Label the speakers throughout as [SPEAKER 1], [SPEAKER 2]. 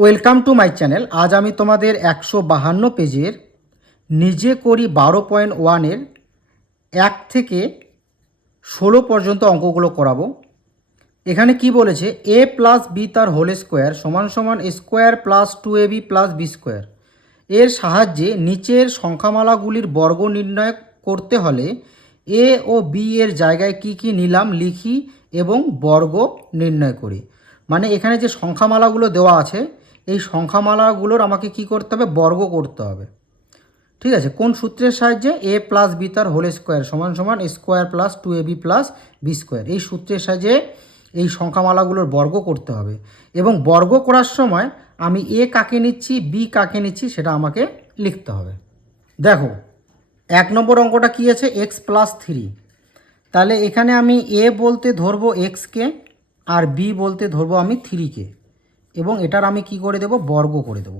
[SPEAKER 1] welcome to my channel আজ আমি তোমাদের একশো বাহান্ন পেজের নিজে করি বারো পয়েন্ট ওয়ানের এক থেকে ষোলো পর্যন্ত অঙ্কগুলো করাবো এখানে কি বলেছে এ প্লাস বি তার হোল স্কোয়ার সমান সমান square plus two A B plus B square এর সাহায্যে নিচের সংখ্যামালাগুলির বর্গ নির্ণয় করতে হলে এ ও বি এর জায়গায় কি কি নিলাম লিখি এবং বর্গ নির্ণয় করি মানে এখানে যে সংখ্যামালাগুলো দেওয়া আছে এই সংখ্যামালাগুলোর আমাকে কি করতে হবে বর্গ করতে হবে ঠিক আছে কোন সূত্রের সাহায্যে এ প্লাস বি তার হোল স্কোয়ার সমান সমান square plus two A B plus B square এই সূত্রের সাহায্যে এই সংখ্যামালাগুলোর বর্গ করতে হবে এবং বর্গ করার সময় আমি এ কাকে নিচ্ছি বি কাকে নিচ্ছি সেটা আমাকে লিখতে হবে দেখো এক নম্বর অঙ্কটা কী আছে এক্স প্লাস থ্রি তাহলে এখানে আমি এ বলতে ধরবো এক্সকে আর বি বলতে ধরবো আমি থ্রিকে এবং এটার আমি কি করে দেব বর্গ করে দেব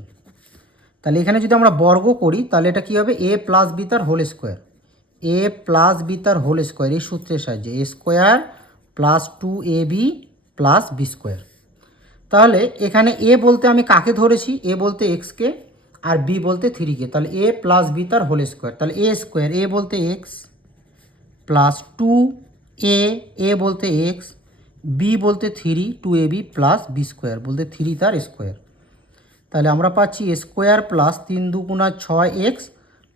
[SPEAKER 1] তাহলে এখানে যদি আমরা বর্গ করি তাহলে এটা কী হবে এ প্লাস বি তার whole square A plus B তার হোল স্কোয়ার এই সূত্রের সাহায্যে A square plus two A B plus B square তাহলে এখানে এ বলতে আমি কাকে ধরেছি এ বলতে এক্সকে আর বি বলতে থ্রিকে তাহলে এ প্লাস বি তার হোল স্কোয়ার তাহলে এ স্কোয়ার এ বলতে এক্স প্লাস টু এ এ বলতে এক্স বি বলতে three two A B plus B square বলতে থ্রি তার স্কোয়ার তাহলে আমরা পাচ্ছি স্কোয়ার প্লাস তিন দুগুণা ছয় এক্স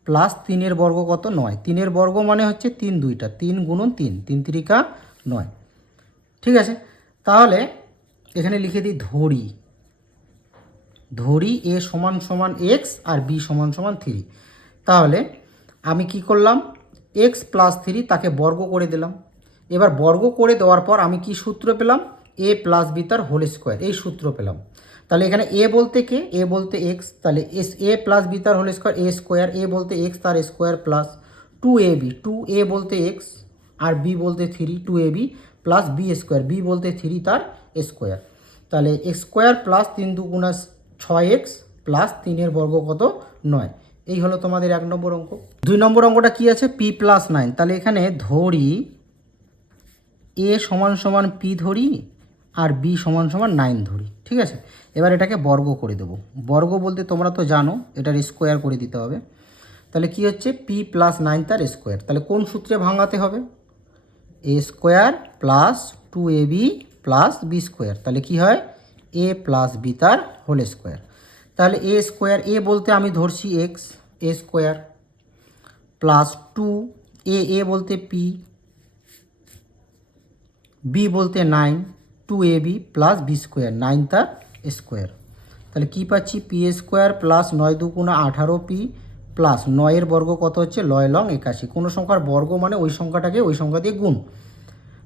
[SPEAKER 1] প্লাস তিনের বর্গ কত নয় তিনের বর্গ মানে হচ্ছে তিন দুইটা তিন গুণন তিন তিন তিরিকা নয় ঠিক আছে তাহলে এখানে লিখে দিই ধরি ধরি এ সমান সমান এক্স আর বি সমান সমান থ্রি তাহলে আমি কি করলাম এক্স প্লাস থ্রি তাকে বর্গ করে দিলাম এবার বর্গ করে দেওয়ার পর আমি কি সূত্র পেলাম এ প্লাস বি তার হোল স্কোয়ার এই সূত্র পেলাম তাহলে এখানে এ বলতে কে এ বলতে এক্স তাহলে এস এ প্লাস বি তার হোল স্কোয়ার এ স্কোয়ার এ বলতে এক্স তার স্কোয়ার প্লাস টু এ বি টু এ বলতে এক্স আর বি বলতে three two A B plus B square B বলতে থ্রি তার স্কোয়ার তাহলে স্কোয়ার প্লাস তিন দুগুণা ছয় এক্স প্লাস তিনের বর্গ কত নয় এই হলো তোমাদের এক নম্বর অঙ্ক দুই নম্বর অঙ্কটা কি আছে পি প্লাস নাইন তাহলে এখানে ধরি এ সমান সমান পি ধরি আর বি সমান সমান নাইন ধরি ঠিক আছে এবার এটাকে বর্গ করে দেব বর্গ বলতে তোমরা তো জানো এটার স্কোয়ার করে দিতে হবে তাহলে কি হচ্ছে পি প্লাস নাইন তার স্কোয়ার তাহলে কোন সূত্রে ভাঙাতে হবে A square plus two A B plus B square তাহলে কি হয় এ প্লাস বি তার হোল স্কোয়ার তাহলে এ স্কোয়ার এ বলতে আমি ধরছি X A square plus two এ এ বলতে পি বি বলতে nine two A B plus B square nine তার স্কোয়ার তাহলে কী পাচ্ছি পি স্কোয়ার প্লাস নয় দুগুণা আঠারো পি প্লাস নয়ের বর্গ কত হচ্ছে লয় লং একাশি কোনো সংখ্যার বর্গ মানে ওই সংখ্যাটাকে ওই সংখ্যা দিয়ে গুণ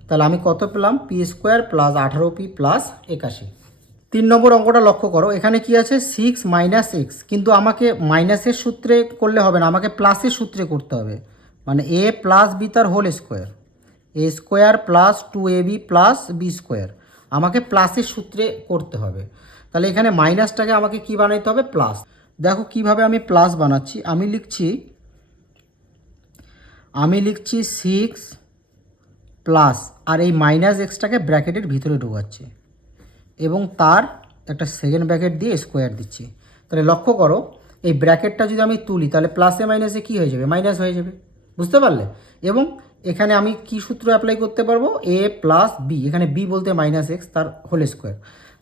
[SPEAKER 1] তাহলে আমি কত পেলাম পি স্কোয়ার প্লাস আঠারো পি প্লাস একাশি তিন নম্বর অঙ্কটা লক্ষ্য করো এখানে কি আছে সিক্স মাইনাস এক্স কিন্তু আমাকে মাইনাসের সূত্রে করলে হবে না আমাকে প্লাসের সূত্রে করতে হবে মানে এ প্লাস বি তার whole square A square plus two A B plus B square আমাকে প্লাসের সূত্রে করতে হবে তাহলে এখানে মাইনাসটাকে আমাকে কি বানাইতে হবে প্লাস দেখো কিভাবে আমি প্লাস বানাচ্ছি আমি লিখছি আমি লিখছি সিক্স প্লাস আর এই মাইনাস এক্সটাকে ব্র্যাকেটের ভিতরে ঢোকাচ্ছি এবং তার একটা সেকেন্ড ব্র্যাকেট দিয়ে স্কোয়ার দিচ্ছি তাহলে লক্ষ্য করো এই ব্র্যাকেটটা যদি আমি তুলি তাহলে প্লাসে মাইনাসে কি হয়ে যাবে মাইনাস হয়ে যাবে বুঝতে পারলে এবং এখানে আমি কি সূত্র অ্যাপ্লাই করতে পারবো এ প্লাস বি এখানে বি বলতে মাইনাস এক্স তার হোল স্কোয়ার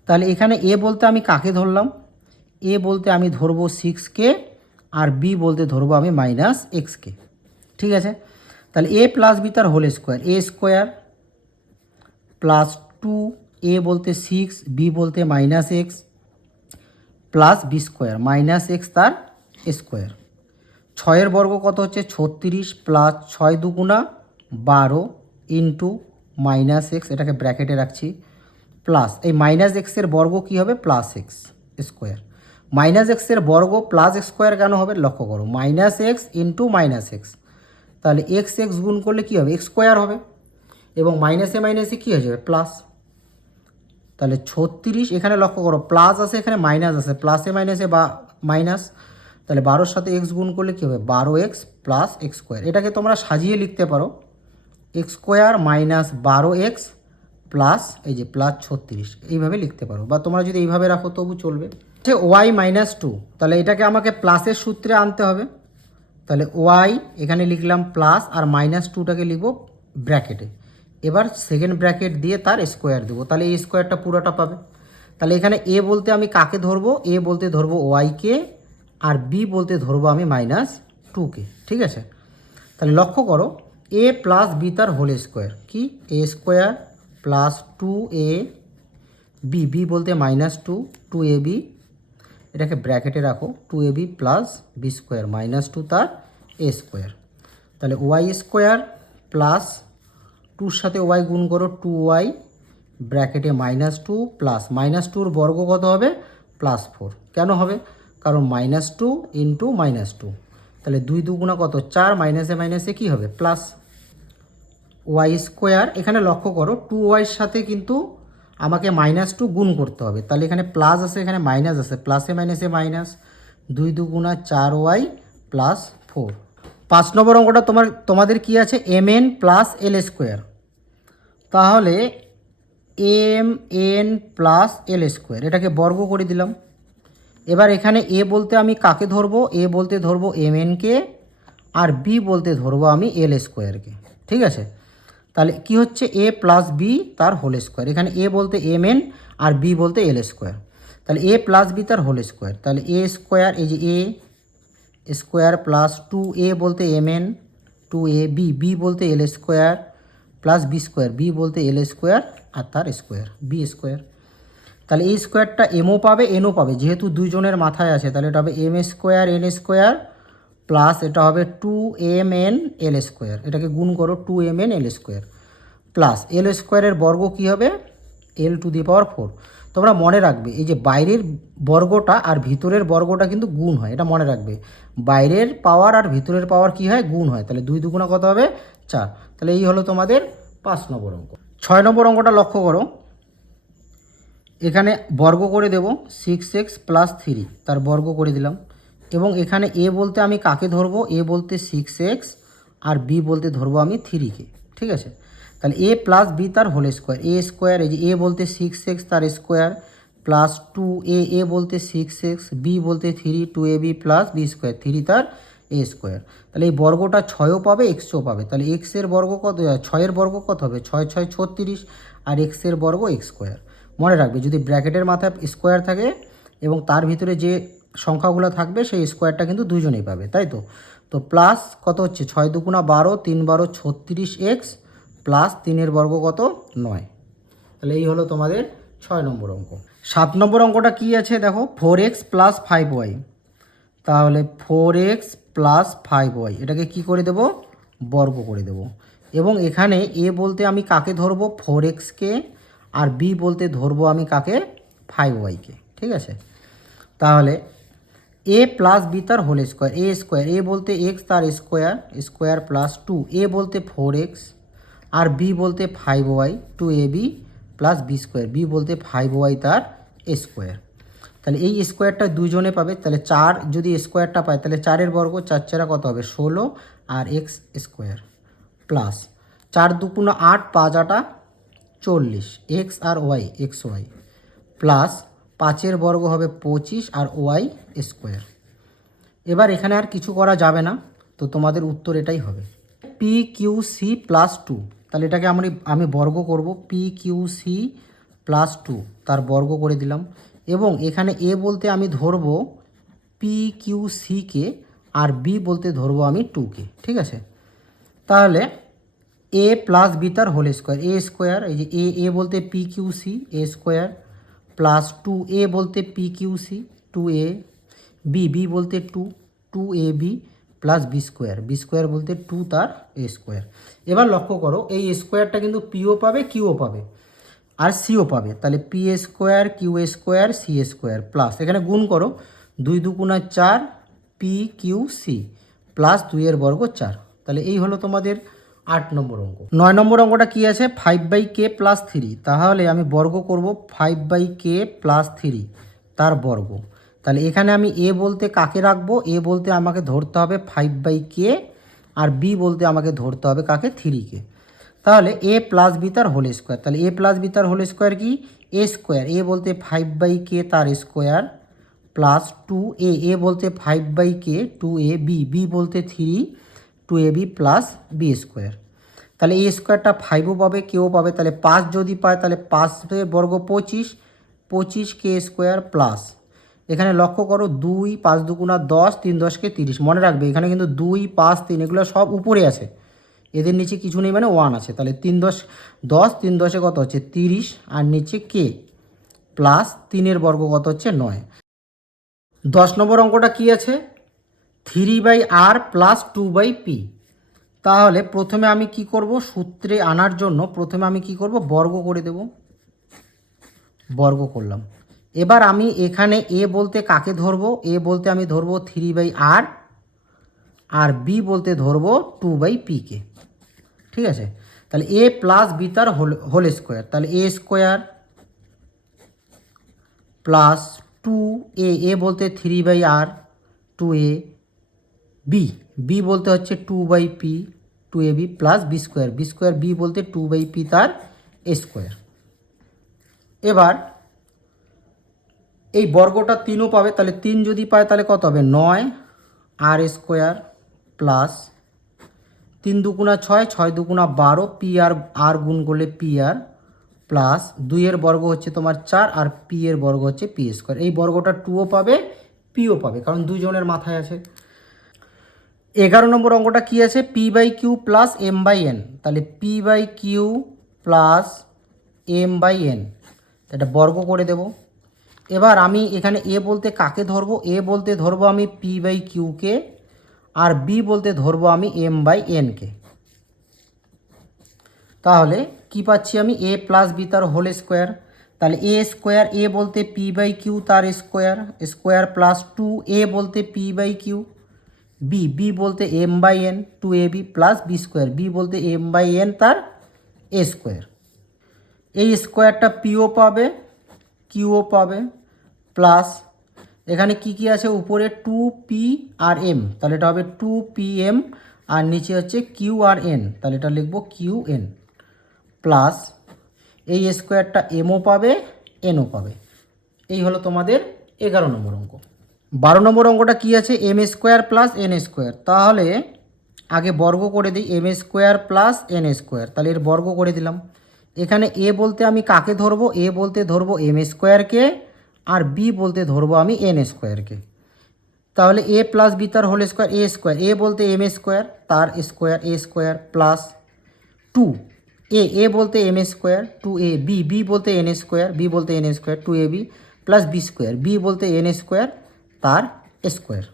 [SPEAKER 1] তাহলে এখানে এ বলতে আমি কাকে ধরলাম এ বলতে আমি ধরবো সিক্স কে আর বি বলতে ধরবো আমি মাইনাস এক্স কে ঠিক আছে তাহলে এ প্লাস বি তার হোল স্কোয়ার এ স্কোয়ার প্লাস টু এ বলতে সিক্স বি বলতে minus X plus B square minus X তার স্কোয়ার ছয়ের বর্গ কত হচ্ছে ছত্রিশ প্লাস ছয় দুগুণা বারো ইন্টু মাইনাস এক্স এটাকে ব্র্যাকেটে রাখছি প্লাস এই মাইনাস এক্সের বর্গ কী হবে প্লাস এক্স স্কোয়ার মাইনাস এক্সের বর্গ প্লাস স্কোয়ার কেন হবে লক্ষ্য করো minus X into minus X তাহলে এক্স এক্স গুণ করলে কী হবে এক্স স্কোয়ার হবে এবং মাইনাসে মাইনাসে কী হয়ে যাবে প্লাস তাহলে ছত্রিশ এখানে লক্ষ্য করো প্লাস আছে এখানে মাইনাস আছে প্লাসে মাইনাসে বা মাইনাস তাহলে বারোর সাথে এক্স গুণ করলে কী হবে বারো এক্স প্লাস এক্স স্কোয়ার এটাকে তোমরা সাজিয়ে লিখতে পারো এক্স স্কোয়ার মাইনাস বারো এক্স প্লাস এই যে প্লাস ছত্রিশ এইভাবে লিখতে পারো বা তোমরা যদি এইভাবে রাখো তবু চলবে যে ওয়াই মাইনাস টু তাহলে এটাকে আমাকে প্লাসের সূত্রে আনতে হবে তাহলে ওয়াই এখানে লিখলাম প্লাস আর মাইনাস টুটাকে লিখব ব্র্যাকেটে এবার সেকেন্ড ব্র্যাকেট দিয়ে তার স্কোয়ার দেবো তাহলে এই স্কোয়ারটা পুরোটা পাবে তাহলে এখানে এ বলতে আমি কাকে ধরবো এ বলতে ধরবো ওয়াইকে আর বি বলতে ধরবো আমি মাইনাস টুকে ঠিক আছে তাহলে লক্ষ্য করো এ প্লাস বি তার হোল স্কোয়ার কি A square plus two A B B বলতে মাইনাস টু টু এ বি এটাকে ব্র্যাকেটে রাখো two A B plus B square minus two তার এ স্কোয়ার তাহলে ওয়াই স্কোয়ার প্লাস টুর সাথে ওয়াই গুণ করো টু ওয়াই ব্র্যাকেটে মাইনাস টু প্লাস মাইনাস টুর বর্গ কত হবে প্লাস ফোর কেন হবে কারণ minus two into minus two তাহলে দুই দুগুণা কত চার মাইনাসে মাইনাসে কী হবে প্লাস ওয়াই স্কোয়ার এখানে লক্ষ্য করো টু ওয়াইয়ের সাথে কিন্তু আমাকে মাইনাস টু গুণ করতে হবে তাহলে এখানে প্লাস আছে এখানে মাইনাস আছে প্লাসে মাইনাসে মাইনাস দুই দু গুণা চার ওয়াই প্লাস ফোর পাঁচ নম্বর অঙ্কটা তোমার তোমাদের কি আছে M N plus L square তাহলে M N plus L square এটাকে বর্গ করে দিলাম এবার এখানে এ বলতে আমি কাকে ধরবো এ বলতে ধরবো এম এনকে আর বি বলতে ধরবো আমি এল স্কোয়ারকে ঠিক আছে তাহলে কি হচ্ছে এ প্লাস বি তার হোল স্কোয়ার এখানে এ বলতে এম এন আর বি বলতে এল স্কোয়ার তাহলে এ প্লাস বি তার হোল স্কোয়ার তাহলে এ স্কোয়ার এই যে এ স্কোয়ার প্লাস টু এ বলতে M N two A B B বলতে L square plus B square B বলতে এল স্কোয়ার আর তার স্কোয়ার বি স্কোয়ার তাহলে এই স্কোয়ারটা এমও পাবে এনও পাবে যেহেতু দুজনের মাথায় আছে তাহলে এটা হবে M square N square plus এটা হবে two M N L square এটাকে গুণ করো two M N L square plus L স্কোয়ারের বর্গ কী হবে L two the power four তোমরা মনে রাখবে এই যে বাইরের বর্গটা আর ভিতরের বর্গটা কিন্তু গুণ হয় এটা মনে রাখবে বাইরের পাওয়ার আর ভিতরের পাওয়ার কি হয় গুণ হয় তাহলে দুই দুগুণা কত হবে চার তাহলে এই হলো তোমাদের পাঁচ নম্বর অঙ্ক ছয় নম্বর অঙ্কটা লক্ষ্য করো এখানে বর্গ করে দেব সিক্স এক্স প্লাস থ্রি তার বর্গ করে দিলাম এবং এখানে এ বলতে আমি কাকে ধরবো এ বলতে সিক্স এক্স আর বি বলতে ধরবো আমি থ্রিকে ঠিক আছে তাহলে এ প্লাস বি তার হোল স্কোয়ার এ স্কোয়ার এই যে এ বলতে সিক্স এক্স তার স্কোয়ার প্লাস টু এ এ বলতে সিক্স এক্স বি বলতে three two A B plus B square three তার এ স্কোয়ার তাহলে এই বর্গটা ছয়ও পাবে এক্সও পাবে তাহলে এক্সের বর্গ কত ছয়ের বর্গ কত হবে ছয় ছয় ছত্রিশ আর এক্সের বর্গ এক্স স্কোয়ার মনে রাখবে যদি ব্র্যাকেটের মাথায় স্কোয়ার থাকে এবং তার ভিতরে যে সংখ্যাগুলো থাকবে সেই স্কোয়ারটা কিন্তু দুজনেই পাবে তাই তো তো প্লাস কত হচ্ছে ছয় দুগুণা বারো তিন বারো ছত্রিশ এক্স প্লাস তিনের বর্গ কত নয় তাহলে এই হলো তোমাদের ছয় নম্বর অঙ্ক সাত নম্বর অঙ্কটা কী আছে দেখো four X plus five Y তাহলে four X plus five Y এটাকে কি করে দেব বর্গ করে দেব এবং এখানে এ বলতে আমি কাকে ধরবো ফোর এক্সকে আর বি বলতে ধরবো আমি কাকে ফাইভ ওয়াইকে ঠিক আছে তাহলে এ প্লাস বি তার হোল স্কোয়ার এ স্কোয়ার এ বলতে এক্স তার স্কোয়ার স্কোয়ার প্লাস টু এ বলতে ফোর এক্স আর বি বলতে five Y two A B plus B square B বলতে ফাইভ ওয়াই তার স্কোয়ার তাহলে এই স্কোয়ারটা দুজনে পাবে তাহলে চার যদি স্কোয়ারটা পায় তাহলে চারের বর্গ চার চারা কত হবে ষোলো আর এক্স স্কোয়ার প্লাস চার দুকুনো আট পাঁচ আটা চল্লিশ এক্স আর ওয়াই এক্স ওয়াই প্লাস পাঁচের বর্গ হবে পঁচিশ আর ওয়াই স্কোয়ার এবার এখানে আর কিছু করা যাবে না তো তোমাদের উত্তর এটাই হবে P Q C plus two তাহলে এটাকে আমি আমি বর্গ করব P Q C plus two তার বর্গ করে দিলাম এবং এখানে এ বলতে আমি ধরব পি কিউ সিকে আর বি বলতে ধরবো আমি টুকে ঠিক আছে তাহলে এ প্লাস বি তার হোল স্কোয়ার এ স্কোয়ার এই যে এ এ বলতে P Q C A square plus two এ বলতে P Q C two A B B বলতে two two A B plus B square B square বলতে টু তার এ স্কোয়ার এবার লক্ষ্য করো এই স্কোয়ারটা কিন্তু পিও পাবে কিউও পাবে আর সিও পাবে তাহলে P A square Q A square C A square plus এখানে গুণ করো দুই দুগুণা চার পি কিউ সি প্লাস দুইয়ের বর্গ চার তাহলে এই হলো তোমাদের আট নম্বর অঙ্ক নয় নম্বর অঙ্কটা কি আছে five by K plus three তাহলে আমি বর্গ করব five by K plus three তার বর্গ তাহলে এখানে আমি এ বলতে কাকে রাখবো এ বলতে আমাকে ধরতে হবে ফাইভ বাই কে আর বি বলতে আমাকে ধরতে হবে কাকে থ্রিকে তাহলে এ প্লাস বি তার হোল স্কোয়ার তাহলে এ প্লাস বি তার হোল স্কোয়ার কি এ স্কোয়ার এ বলতে ফাইভ বাই কে তার স্কোয়ার প্লাস টু এ এ বলতে five by K two A B B বলতে three two A B plus B square তাহলে এ স্কোয়ারটা ফাইভও পাবে কেউ পাবে তাহলে পাঁচ যদি পায় তাহলে পাঁচের বর্গ পঁচিশ পঁচিশ কে স্কোয়ার প্লাস এখানে লক্ষ্য করো দুই পাঁচ দুগুণা দশ তিন দশকে তিরিশ মনে রাখবে এখানে কিন্তু দুই পাঁচ তিন এগুলো সব উপরে আছে এদের নিচে কিছু নেই মানে ওয়ান আছে তাহলে তিন দশ দশ তিন দশে কত হচ্ছে তিরিশ আর নিচে কে প্লাস তিনের বর্গ কত হচ্ছে নয় দশ নম্বর অঙ্কটা কি আছে three by R plus two by P তাহলে প্রথমে আমি কি করব সূত্রে আনার জন্য প্রথমে আমি কি করব বর্গ করে দেব বর্গ করলাম এবার আমি এখানে এ বলতে কাকে ধরব এ বলতে আমি ধরব থ্রি বাই আর আর বি বলতে ধরব টু বাই পিকে ঠিক আছে তাহলে এ প্লাস বি তার হোল হোল স্কোয়ার তাহলে এ স্কোয়ার প্লাস টু এ এ বলতে three by R two A B B বলতে হচ্ছে two by P two A B plus B square B square B বলতে টু বাই পি তার এ স্কোয়ার এবার এই বর্গটা তিনও পাবে তাহলে তিন যদি পায় তাহলে কত হবে নয় আর স্কোয়ার প্লাস তিন দুগুণা ছয় ছয় দুগুণা বারো পি আর আর গুণ করলে পি আর প্লাস দুইয়ের বর্গ হচ্ছে তোমার চার আর পি এর বর্গ হচ্ছে পি স্কোয়ার এই বর্গটা টুও পাবে পিও পাবে কারণ দুজনের মাথায় আছে এগারো নম্বর অঙ্কটা কি আছে P by Q plus M by N তাহলে P by Q plus M by N এটা বর্গ করে দেব এবার আমি এখানে এ বলতে কাকে ধরবো এ বলতে ধরবো আমি পি বাই কিউকে আর বি বলতে ধরবো আমি এম বাই এনকে তাহলে কি পাচ্ছি আমি এ প্লাস বি তার হোল স্কোয়ার তাহলে এ স্কোয়ার এ বলতে পি বাই কিউ তার স্কোয়ার স্কোয়ার প্লাস টু এ বলতে p by q b B বলতে m by n two A B plus B square B বলতে এম বাই এন তার এ square এই স্কোয়ারটা পিও পাবে কিউও পাবে প্লাস এখানে কি কি আছে উপরে টু পি আর এম তাহলে এটা হবে টু পি এম আর নিচে হচ্ছে কিউ আর এন তাহলে এটা লিখবো কিউ এন প্লাস এই স্কোয়ারটা এমও পাবে এনও পাবে এই হলো তোমাদের এগারো নম্বর অঙ্ক বারো নম্বর অঙ্কটা কী আছে m square plus n square তাহলে আগে বর্গ করে দিই m square plus n square তাহলে এর বর্গ করে দিলাম এখানে এ বলতে আমি কাকে ধরবো এ বলতে ধরবো এম স্কোয়ারকে আর বি বলতে ধরবো আমি এন স্কোয়ারকে তাহলে এ প্লাস বি তার হোল স্কোয়ার এ স্কোয়ার এ বলতে এম স্কোয়ার তার স্কোয়ার এ স্কোয়ার প্লাস টু এ এ বলতে m square two A B B বলতে এন স্কোয়ার বি বলতে n square two A B plus B square B বলতে এন স্কোয়ার তার square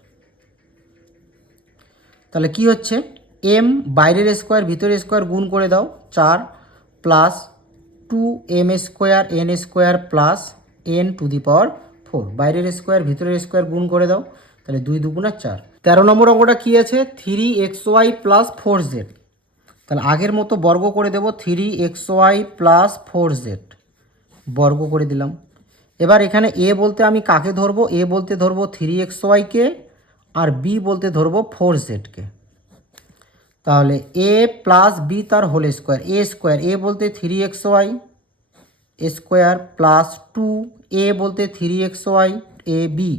[SPEAKER 1] তাহলে কি হচ্ছে এম বাইরের স্কোয়ার ভিতরের স্কোয়ার গুণ করে দাও চার plus two m square N square plus n to the power four বাইরের স্কোয়ার ভিতরের স্কোয়ার গুণ করে দাও তাহলে দুই দুগুণা চার তেরো নম্বর অঙ্কটা কী আছে three x Y plus four z তাহলে আগের মতো বর্গ করে দেব three x Y plus four z বর্গ করে দিলাম এবার এখানে এ বলতে আমি কাকে ধরবো এ বলতে ধরবো থ্রি এক্স ওয়াইকে আর বি বলতে ধরবো ফোর জেডকে তাহলে এ প্লাস বি তার হোল স্কোয়ার এ স্কোয়ার এ বলতে three x y square plus two এ বলতে three x y a B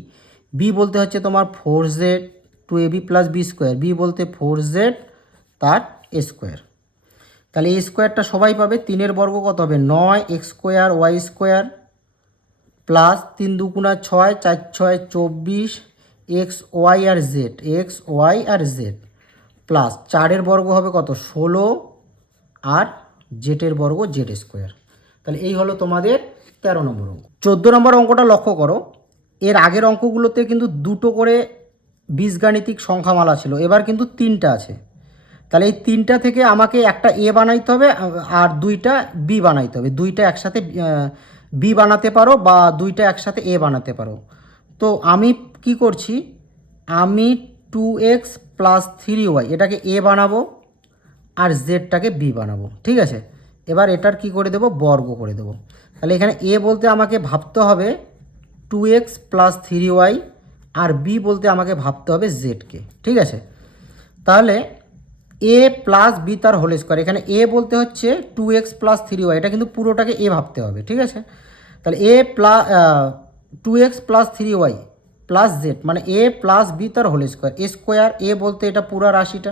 [SPEAKER 1] B বলতে হচ্ছে তোমার four z two A B plus B square B বলতে ফোর জেড তার এ স্কোয়ার তাহলে এ স্কোয়ারটা সবাই পাবে তিনের বর্গ কত হবে নয় x square y square plus তিন দুগুণা ছয় চার ছয় চব্বিশ এক্স ওয়াই আর জেড এক্স ওয়াই আর জেড প্লাস চারের বর্গ হবে কত ষোলো আর জেটের বর্গ জেড স্কোয়ার তাহলে এই হলো তোমাদের তেরো নম্বর অঙ্ক চোদ্দো নম্বর অঙ্কটা লক্ষ্য করো এর আগের অঙ্কগুলোতে কিন্তু দুটো করে বীজগাণিতিক সংখ্যামালা ছিল এবার কিন্তু তিনটা আছে তাহলে এই তিনটা থেকে আমাকে একটা এ বানাইতে হবে আর দুইটা বি বানাইতে হবে দুইটা একসাথে বি বানাতে পারো বা দুইটা একসাথে এ বানাতে পারো তো আমি কি করছি আমি two x plus three y এটাকে এ বানাবো আর জেডটাকে বি বানাবো ঠিক আছে এবার এটার কি করে দেব বর্গ করে দেব তাহলে এখানে এ বলতে আমাকে ভাবতে হবে two x plus three y আর বি বলতে আমাকে ভাবতে হবে জেডকে ঠিক আছে তাহলে এ প্লাস বি তার হোল স্কোয়ার এখানে এ বলতে হচ্ছে two x plus three y এটা কিন্তু পুরোটাকে এ ভাবতে হবে ঠিক আছে তাহলে এ plus two x plus three y plus z মানে এ প্লাস বি তার হোল স্কোয়ার এ স্কোয়ার এ বলতে এটা পুরা রাশিটা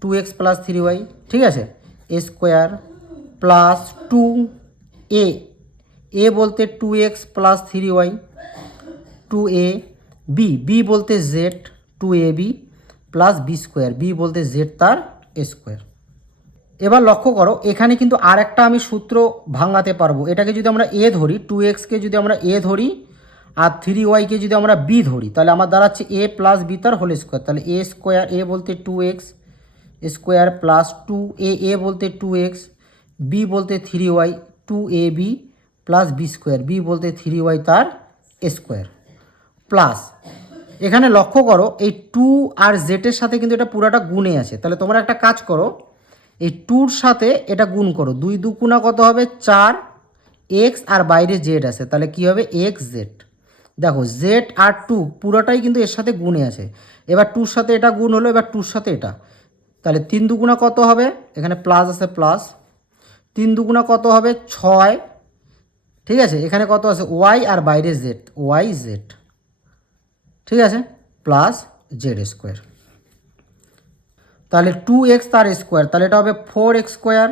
[SPEAKER 1] two x plus three Y ঠিক আছে এ স্কোয়ার প্লাস টু এ এ বলতে two x plus three y two A B B বলতে z two A B plus B square B বলতে জেড তার স্কোয়ার এবার লক্ষ্য করো এখানে কিন্তু আর একটা আমি সূত্র ভাঙাতে পারবো এটাকে যদি আমরা এ ধরি টু এক্সকে যদি আমরা এ ধরি আর থ্রি ওয়াইকে যদি আমরা বি ধরি তাহলে আমার দাঁড়াচ্ছে এ প্লাস বি তার হোল স্কোয়ার তাহলে এ স্কোয়ার এ বলতে two x square plus two এ এ বলতে টু এক্স বি বলতে three y two A B plus B square B বলতে থ্রি ওয়াই তার স্কোয়ার প্লাস এখানে লক্ষ্য করো এই টু আর জেটের সাথে কিন্তু এটা পুরোটা গুণে আছে তাহলে তোমরা একটা কাজ করো এই টুর সাথে এটা গুণ করো দুই দুগুণা কত হবে চার এক্স আর বাইরে জেড আছে তাহলে কি হবে এক্স জেড দেখো জেড আর টু পুরোটাই কিন্তু এর সাথে গুণে আছে এবার টুর সাথে এটা গুণ হলো এবার টুর সাথে এটা তাহলে তিন দুগুণা কত হবে এখানে প্লাস আছে প্লাস তিন দুগুণা কত হবে ছয় ঠিক আছে এখানে কত আছে ওয়াই আর বাইরে জেড ওয়াই জেড ঠিক আছে প্লাস জেড স্কোয়ার তাহলে টু এক্স তার স্কোয়ার তাহলে এটা হবে ফোর এক্স স্কোয়ার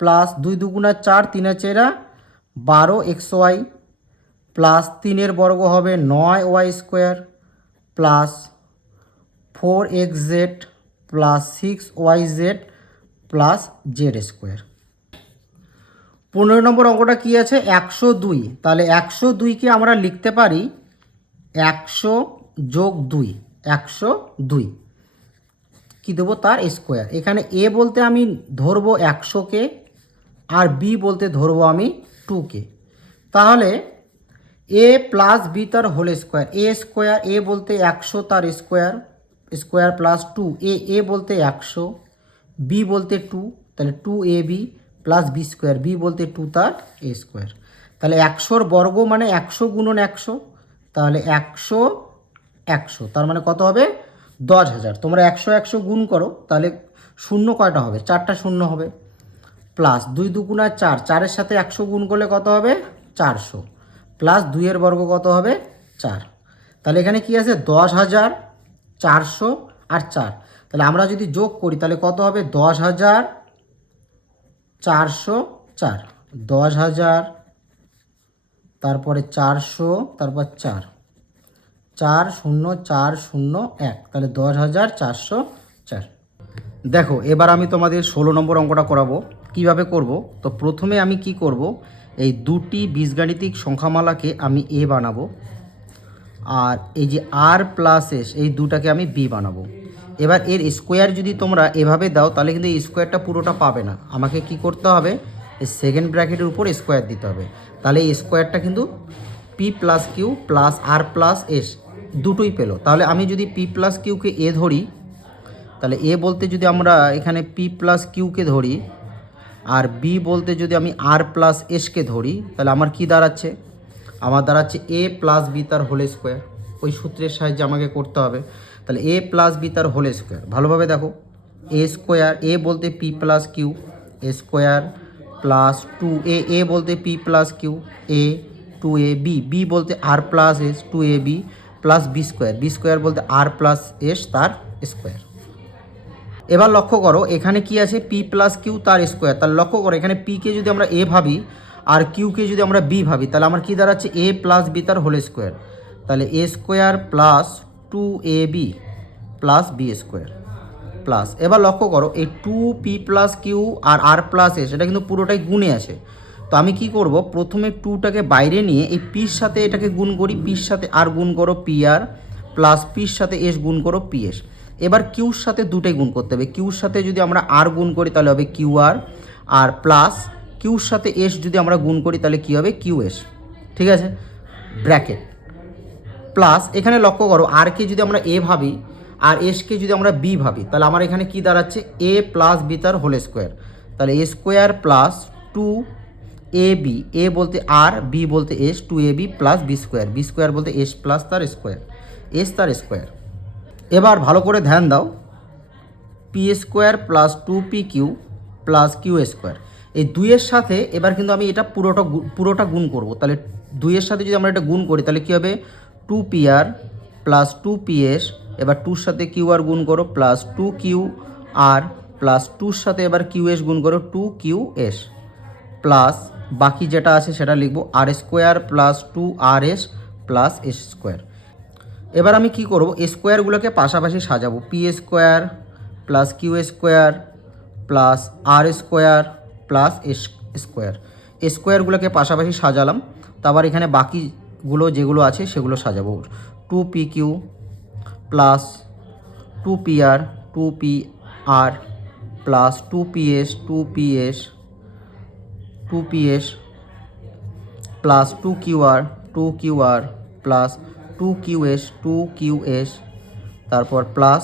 [SPEAKER 1] প্লাস দুই দুগুণা চার তিনে চেরা বারো এক্স ওয়াই প্লাস তিনের বর্গ হবে নয় y square plus four x z plus six y z plus z square পনেরো নম্বর অঙ্কটা কি আছে একশো দুই তাহলে একশো দুইকে আমরা লিখতে পারি একশো যোগ দুই একশো দুই কি দেবো তার স্কোয়ার এখানে এ বলতে আমি ধরবো একশোকে আর বি বলতে ধরবো আমি টুকে তাহলে এ প্লাস বি তার হোল স্কোয়ার এ স্কোয়ার এ বলতে একশো তার স্কোয়ার স্কোয়ার প্লাস টু এ এ বলতে একশো বি বলতে টু তাহলে two A B plus B square B বলতে টু তার এ স্কোয়ার তাহলে একশোর বর্গ মানে একশো গুণন একশো তাহলে একশো একশো তার মানে কত হবে দশ হাজার তোমরা একশো একশো গুণ করো তাহলে শূন্য কয়টা হবে চারটা শূন্য হবে প্লাস দুই দুগুণা চার চারের সাথে একশো গুণ করলে কত হবে চারশো প্লাস দুইয়ের বর্গ কত হবে চার তাহলে এখানে কি আছে দশ হাজার চারশো আর চার তাহলে আমরা যদি যোগ করি তাহলে কত হবে দশ হাজার চারশো চার দশ হাজার তারপরে চারশো তারপর চার চার শূন্য চার শূন্য এক তাহলে দশ হাজার চারশো চার দেখো এবার আমি তোমাদের ষোলো নম্বর অঙ্কটা করাবো কিভাবে করব তো প্রথমে আমি কি করব এই দুটি বীজগাণিতিক সংখ্যামালাকে আমি এ বানাবো আর এই যে আর প্লাস এস এই দুটাকে আমি বি বানাবো এবার এর স্কোয়ার যদি তোমরা এভাবে দাও তাহলে কিন্তু এই স্কোয়ারটা পুরোটা পাবে না আমাকে কি করতে হবে এই সেকেন্ড ব্র্যাকেটের উপর স্কোয়ার দিতে হবে তাহলে এই স্কোয়ারটা কিন্তু p plus q plus r plus s দুটোই পেলো তাহলে আমি যদি পি প্লাস কিউকে এ ধরি তাহলে এ বলতে যদি আমরা এখানে পি প্লাস কিউকে ধরি আর বি বলতে যদি আমি আর প্লাস এসকে ধরি তাহলে আমার কি দাঁড়াচ্ছে আমার দাঁড়াচ্ছে এ প্লাস বি তার হোল স্কোয়ার ওই সূত্রের সাহায্যে আমাকে করতে হবে তাহলে এ প্লাস বি তার হোল স্কোয়ার ভালোভাবে দেখো এ স্কোয়ার এ বলতে পি প্লাস কিউ এ স্কোয়ার প্লাস টু এ এ বলতে p plus q a two A B B বলতে r plus s two A B plus B square B square বলতে r plus s তার square এবার লক্ষ্য করো এখানে কি আছে পি প্লাস কিউ তার স্কোয়ার তার লক্ষ্য করো এখানে পিকে যদি আমরা এ ভাবি আর কিউকে যদি আমরা বি ভাবি তাহলে আমার কী দাঁড়াচ্ছে এ প্লাস বি তার হোল স্কোয়ার তাহলে এ square plus two A B plus B square plus এবার লক্ষ্য করো এই টু পি প্লাস কিউ আর আর প্লাস এস এটা কিন্তু পুরোটাই গুণে আছে তো আমি কি করব প্রথমে টুটাকে বাইরে নিয়ে এই পির সাথে এটাকে গুণ করি পির সাথে আর গুণ করো পি আর প্লাস পির সাথে এস গুণ করো পি এস এবার কিউর সাথে দুটোই গুণ করতে হবে কিউর সাথে যদি আমরা আর গুণ করি তাহলে হবে কিউ আর আর প্লাস কিউর সাথে এস যদি আমরা গুণ করি তাহলে কী হবে কিউ এস ঠিক আছে ব্র্যাকেট প্লাস এখানে লক্ষ্য করো আরকে যদি আমরা এ ভাবি আর এসকে যদি আমরা বি ভাবি তাহলে আমার এখানে কি দাঁড়াচ্ছে এ প্লাস বি তার হোল স্কোয়ার তাহলে এ square plus two A b a বলতে আর বি বলতে s two A B plus B square B square বলতে এস প্লাস তার স্কোয়ার এস তার স্কোয়ার এবার ভালো করে ধ্যান দাও p square plus two p q plus q square এই দুইয়ের সাথে এবার কিন্তু আমি এটা পুরোটা পুরোটা গুণ করব তাহলে দুইয়ের সাথে যদি আমরা এটা গুণ করি তাহলে কী হবে two p r plus two p s এবার টুর সাথে কিউ আর গুণ করো plus two q r plus টুর সাথে এবার কিউ এস গুণ করো টু কিউ এস প্লাস বাকি যেটা আছে সেটা লিখব r square plus two r s plus s square এবার আমি কি করব স্কোয়ারগুলোকে পাশাপাশি সাজাবো p square plus q square plus r square plus s square স্কোয়ারগুলোকে পাশাপাশি সাজালাম তারপর এখানে বাকিগুলো যেগুলো আছে সেগুলো সাজাবো two p q plus two p r two p r plus two p s two p s two p s plus two q r two q r plus two q s two QS তারপর প্লাস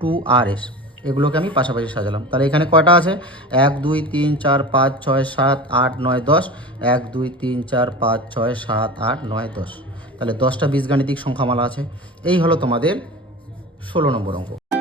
[SPEAKER 1] টু আরএস এগুলোকে আমি পাশাপাশি সাজালাম তাহলে এখানে কয়টা আছে এক দুই তিন চার পাঁচ ছয় সাত আট নয় দশ এক দুই তিন চার পাঁচ ছয় সাত আট নয় দশ তাহলে দশটা বীজগাণিতিক সংখ্যামালা আছে এই হলো তোমাদের ষোলো নম্বর অঙ্ক